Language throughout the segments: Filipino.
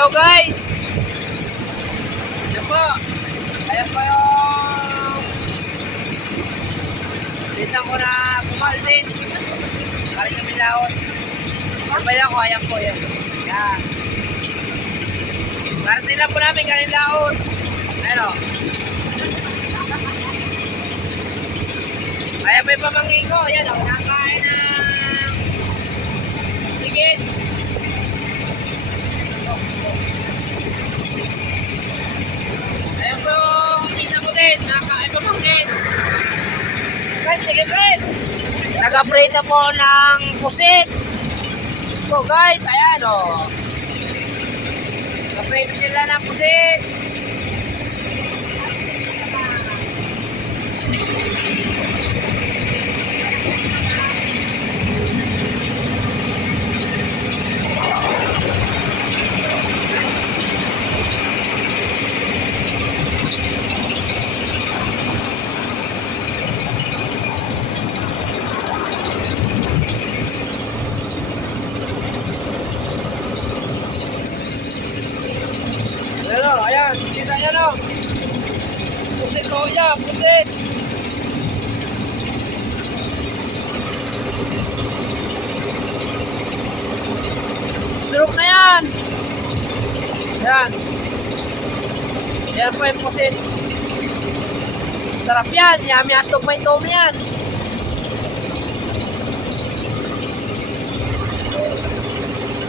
Hello guys! Yan po. Ayan po yung isang ko na pumalsin. Kali kami laot. Sabay ako, ayan po yan. Yan. Karating lang po namin kaling laot. Ayan o. Ayan po yung pamangkin ko. Ayan o. Nakain ng sigit. Ayan po yung pizza ko din. Nakain pamangkin. Guys, sige friend. Nag-upgrade na po ng pusit. So guys, ayan o. Nag-upgrade sila ng pusit. Ayan o, ayan. Pusit, ayan o. Pusit o, ayan. Pusit. Surok na yan. Ayan. Ayan po yung pusit. Sarap yan. Yummy hotdog may tom yan.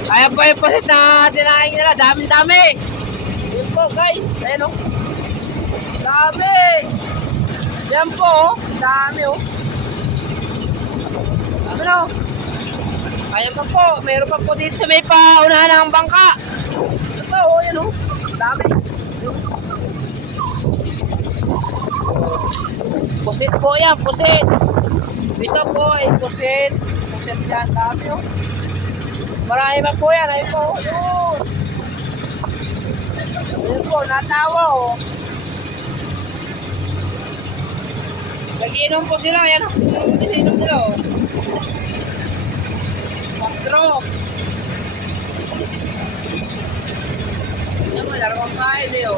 Ayan po yung pusit na tinaing nila. Dami-dami. Ayan po guys. Ayan o. Dami. Ayan po. Dami o. Dami o. Ayan pa po. Mayroon pa po dito sa may paunahan ng bangka. Ayan po o. Ayan o. Dami. Pusit po yan. Pusit. Dito po ay pusit. Pusit yan. Dami o. Marami pa po yan. Ayan po. Ayun. Ayun po, natawa o. Nag-inom po sila. Ayan o. Nag-inom nila o. 4. Ayan mo, larwang kain eh o.